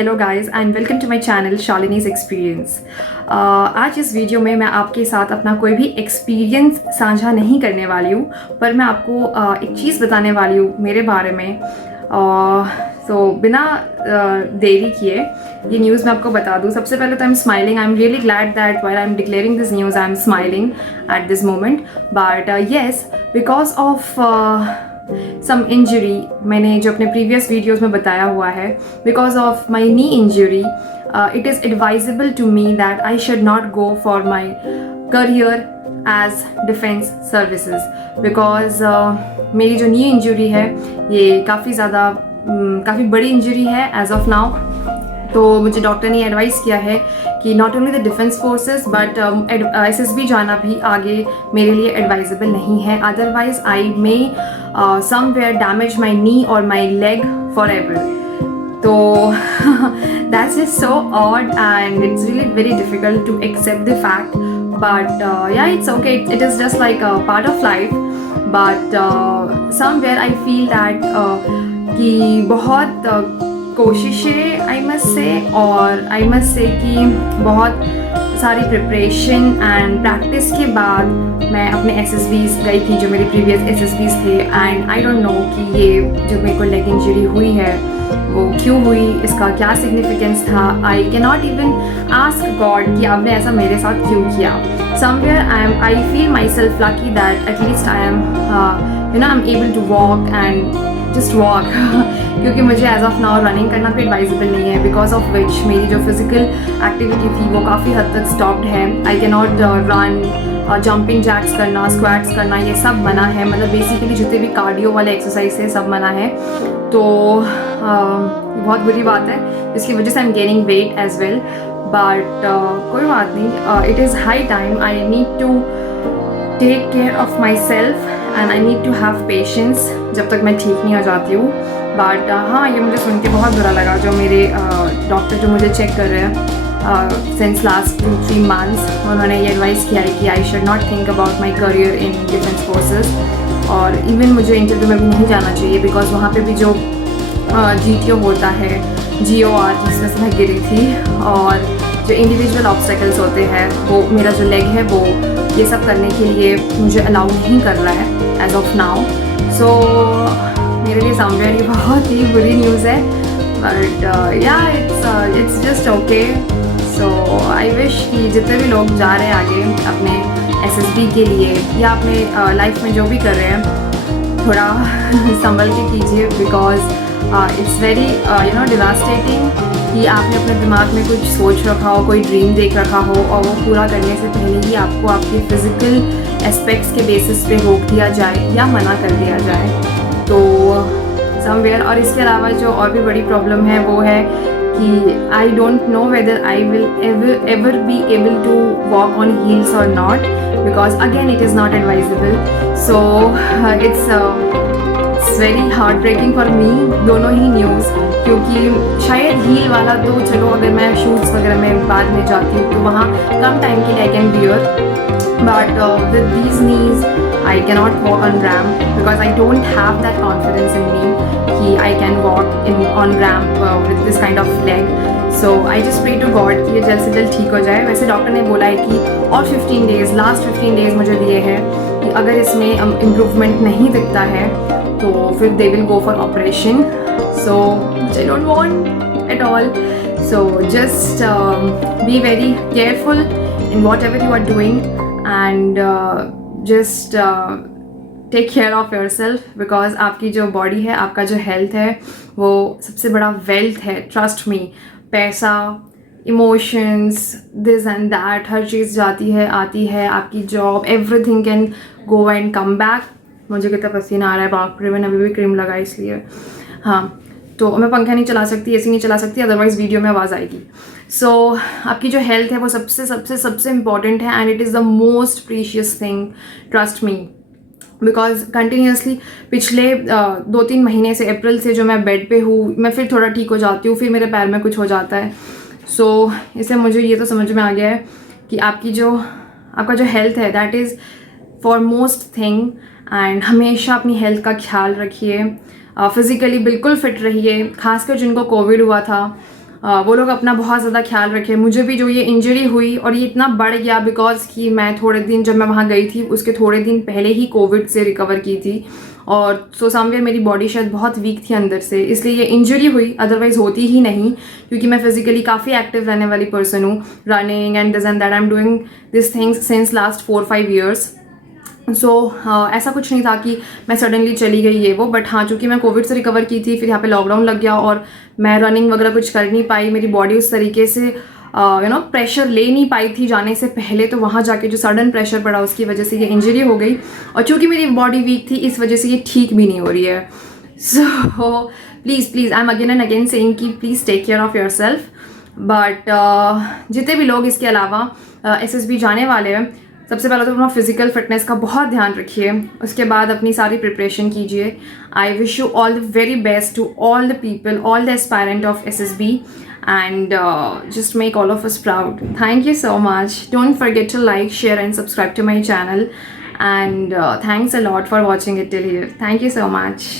Hello guys and welcome to my channel Shalini's experience. आज इस video में मैं आपके साथ अपना कोई भी एक्सपीरियंस साझा नहीं करने वाली हूँ, पर मैं आपको एक चीज़ बताने वाली हूँ मेरे बारे में। तो बिना देरी किए ये न्यूज़ मैं आपको बता दूँ। सबसे पहले तो I am smiling, I am really glad that while I am declaring this news I am smiling at this moment, but yes because of some injury, मैंने जो अपने प्रीवियस वीडियोज़ में बताया हुआ है, because of my knee injury it is advisable to me that I should not go for my career as defense services because मेरी जो knee injury है ये काफ़ी बड़ी इंजरी है एज ऑफ नाउ। तो मुझे डॉक्टर ने एडवाइस किया है कि not only the defence forces but SSB जाना भी आगे मेरे लिए एडवाइजेबल नहीं है, otherwise I may somewhere damage my knee और माई लेग फॉर एवर। तो that's just so odd and it's really very difficult to accept the fact, but yeah, it's okay, it is just like a part of life, but somewhere I feel that कि बहुत कोशिशें I must say, और I must say कि बहुत सारी preparation and practice के बाद मैं अपने SSBs गई थी, जो मेरे प्रीवियस SSBs थे, एंड आई डोंट नो कि ये जो मेरे को लेग इंजरी हुई है वो क्यों हुई, इसका क्या सिग्निफिकेंस था। I can not even ask god कि आपने ऐसा मेरे साथ क्यों किया। Somewhere I feel my self lucky that at least I am able to walk and just walk क्योंकि मुझे एज ऑफ नाउ रनिंग करना भी एडवाइजेबल नहीं है, बिकॉज ऑफ विच मेरी जो फिजिकल एक्टिविटी थी वो काफ़ी हद तक स्टॉप्ड है। आई can not run, jumping jacks करना, स्क्वाट्स करना, ये सब मना है, मतलब बेसिकली जितने भी कार्डियो वाले एक्सरसाइज है सब मना है। तो बहुत बुरी बात है, जिसकी वजह से I am gaining weight as well, but कोई बात नहीं, it is high time, I need to take care of my self and I need to have patience जब तक मैं ठीक नहीं हो जाती हूँ। बट हाँ, ये मुझे सुन के बहुत बुरा लगा, जो मेरे डॉक्टर जो मुझे चेक कर रहे हैं सिंस लास्ट 2-3 मंथ्स, उन्होंने ये एडवाइस किया है कि I should not think about my career in defence forces, और इवन मुझे इंटरव्यू में भी नहीं जाना चाहिए, बिकॉज वहाँ पे भी जो GTO होता है, GOR, जिसमें से मैं गिरी थी, और जो इंडिविजुअल ऑब्स्टेकल्स होते हैं, वो मेरा जो लेग है वो ये सब करने के लिए मुझे अलाउ नहीं कर रहा है एज ऑफ नाउ। सो मेरे लिए समवेयर ये बहुत ही बुरी न्यूज़ है, बट या it's just okay. So I wish कि जितने भी लोग जा रहे हैं आगे अपने SSB के लिए या अपने लाइफ में जो भी कर रहे हैं, थोड़ा संभल के कीजिए, बिकॉज इट्स वेरी डिवास्टेटिंग कि आपने अपने दिमाग में कुछ सोच रखा हो, कोई ड्रीम देख रखा हो, और वो पूरा करने से पहले ही आपको आपके फिज़िकल एस्पेक्ट्स के बेसिस पे रोक दिया जाए या मना कर दिया जाए। तो समवेयर, और इसके अलावा जो और भी बड़ी प्रॉब्लम है वो है कि I don't know whether I will ever be able to walk on heels और not, because again it is not advisable. So it's very heart breaking for me, दोनों ही न्यूज़, क्योंकि शायद हील वाला तो चलो, अगर मैं शूट्स वगैरह में बाद में जाती हूँ तो वहाँ कम टाइम के लिए I can wear, but with these knees I cannot walk on ramp because I don't have that confidence in me कि I can walk on ramp with this kind of leg. So I just pray to God कि ये जल्द से जल्द ठीक हो जाए। वैसे डॉक्टर ने बोला है कि और 15 डेज़, लास्ट 15 डेज़ मुझे दिए हैं कि अगर इसमें इम्प्रूवमेंट नहीं दिखता है तो फिर they will go for operation. So I don't want at all, so just be very careful in whatever you are doing and just take care of yourself, because आपकी जो बॉडी है, आपका जो हेल्थ है, वो सबसे बड़ा wealth है, ट्रस्ट मी। पैसा, इमोशंस, दिस एंड दैट, हर चीज़ जाती है आती है, आपकी job, everything can go and come back. मुझे कितना पसीना आ रहा है, बाप रे, मैंने अभी भी क्रीम लगाई इसलिए। हाँ, तो मैं पंखा नहीं चला सकती, AC नहीं चला सकती, अदरवाइज़ वीडियो में आवाज़ आएगी। सो आपकी जो हेल्थ है वो सबसे सबसे सबसे इम्पॉर्टेंट है, and it is the most precious thing, trust me, because continuously पिछले 2-3 महीने से, अप्रैल से जो मैं बेड पे हूँ, मैं फिर थोड़ा ठीक हो जाती हूँ, फिर मेरे पैर में कुछ हो जाता है। सो इससे मुझे ये तो समझ में आ गया है कि आपका जो हेल्थ है that is for most thing, and हमेशा अपनी हेल्थ का ख्याल रखिए, फिज़िकली बिल्कुल फिट रहिए, खासकर जिनको कोविड हुआ था, वो लोग अपना बहुत ज़्यादा ख्याल रखें। मुझे भी जो ये इंजरी हुई और ये इतना बढ़ गया बिकॉज कि मैं थोड़े दिन जब मैं वहाँ गई थी उसके थोड़े दिन पहले ही कोविड से रिकवर की थी और सो समवेयर मेरी बॉडी शायद बहुत वीक थी अंदर से, इसलिए ये इंजरी हुई, अदरवाइज होती ही नहीं क्योंकि मैं फिजिकली काफ़ी एक्टिव रहने वाली पर्सन हूँ, running and this and that. I am doing this things since last 4-5 years. So ऐसा कुछ नहीं था कि मैं सडनली चली गई ये वो, बट हाँ चूँकि मैं कोविड से रिकवर की थी, फिर यहाँ पे लॉकडाउन लग गया और मैं रनिंग वगैरह कुछ कर नहीं पाई, मेरी बॉडी उस तरीके से प्रेशर ले नहीं पाई थी जाने से पहले, तो वहाँ जाके जो सडन प्रेशर पड़ा उसकी वजह से ये इंजरी हो गई और चूँकि मेरी बॉडी वीक थी इस वजह से ये ठीक भी नहीं हो रही है। So please I am again and again saying कि please take care of your self. But जितने भी लोग इसके अलावा SSB जाने वाले हैं, सबसे पहले तो अपना फिजिकल फिटनेस का बहुत ध्यान रखिए, उसके बाद अपनी सारी प्रिपरेशन कीजिए। I wish you all the very best to all the people, all the aspirant of SSB, and just make all of us proud. Thank you so much. Don't forget to like, share and subscribe to my channel, and thanks a lot for watching it till here. Thank you so much.